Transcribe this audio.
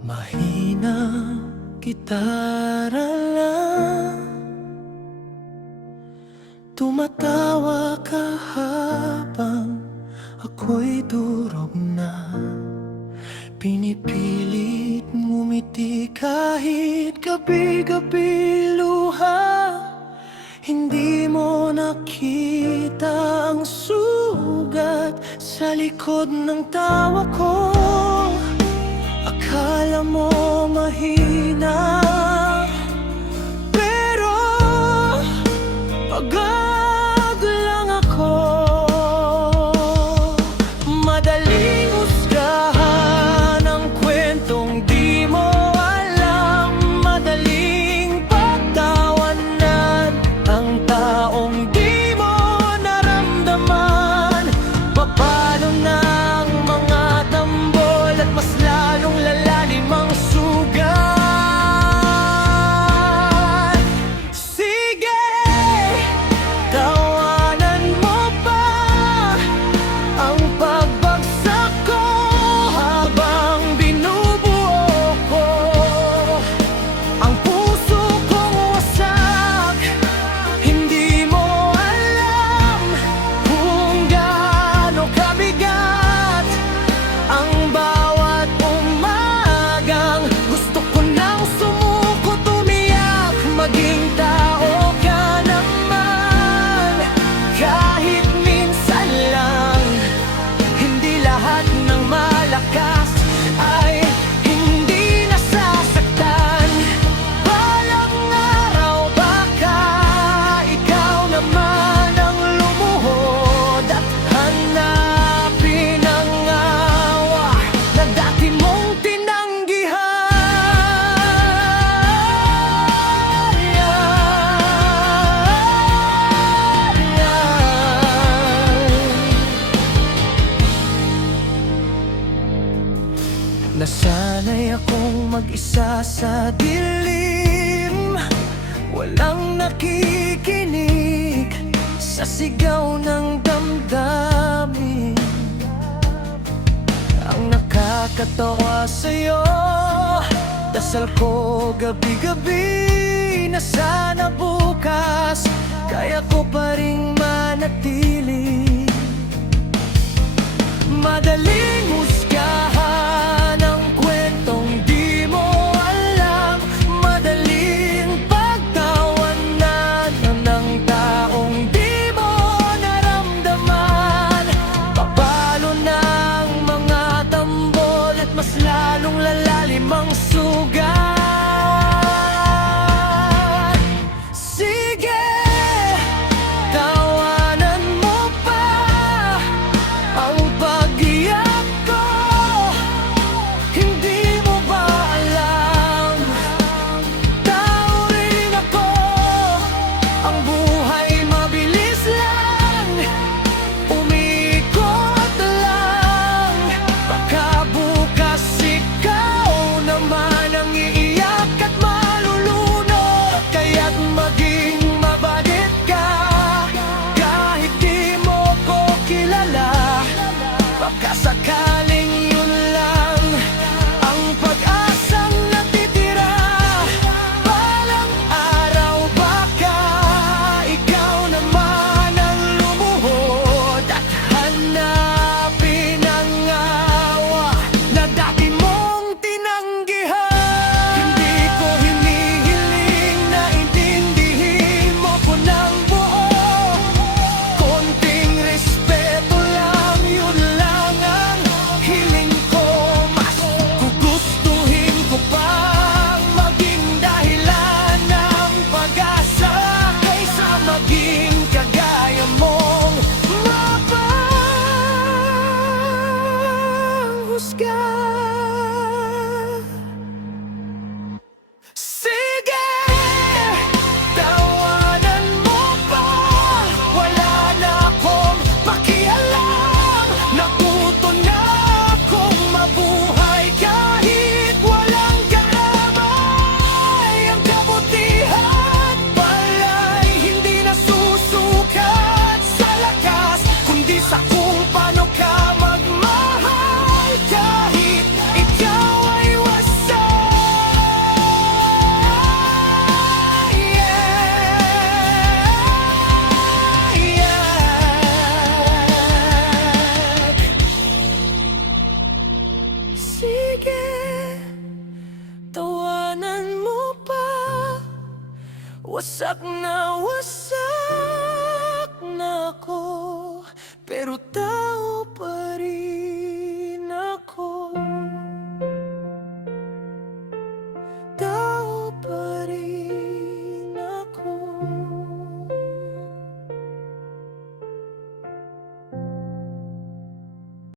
Mahinang gitara lang, tumatawa ka habang ako'y durog na. Pinipilit ngumiti kahit gabi-gabi luha. Hindi mo nakita ang sugat sa likod ng tawa ko. Akala mo mahina, pero pagod lang ako. Madaling husgahan ang kwentong di mo alam, madaling pagtawanan ang taong di mo naramdaman. Papalo ng mga tambol at mas lalong lalalim ang sugat. Sige, tawanan mo pa ang pagbagsak ko habang binubuo ko ang puso kong wasak. Hindi mo alam kung gaano kabigat ang bawat umagang gusto ko nang sumuko, tumiyak, maging tao ka naman. Kahit minsan lang, hindi lahat ng malakas ay hindi nasasaktan. Balang araw baka ikaw naman ang lumuhod at hanapin ang awa na dati mong tinanggihan. Nasanay akong mag-isa sa dilim, walang nakikinig sa sigaw ng damdamin. Ang nakakatawa sa'yo, dasal ko gabi-gabi na sana bukas kaya ko pa ring manatili. Madaling husgahan ang kwentong di mo alam, madaling pagtawanan ng taong di mo naramdaman. Papalo ng mga tambol at mas lalong lalalim ang sugat. Sige, tawanan mo pa ang pag-iyak ko. Hindi mo ba alam, tao rin ako. Ang buhay mabilis lang, umiikot lang. Baka bukas ikaw naman ang sige, tawanan mo pa. Wasak na ako, pero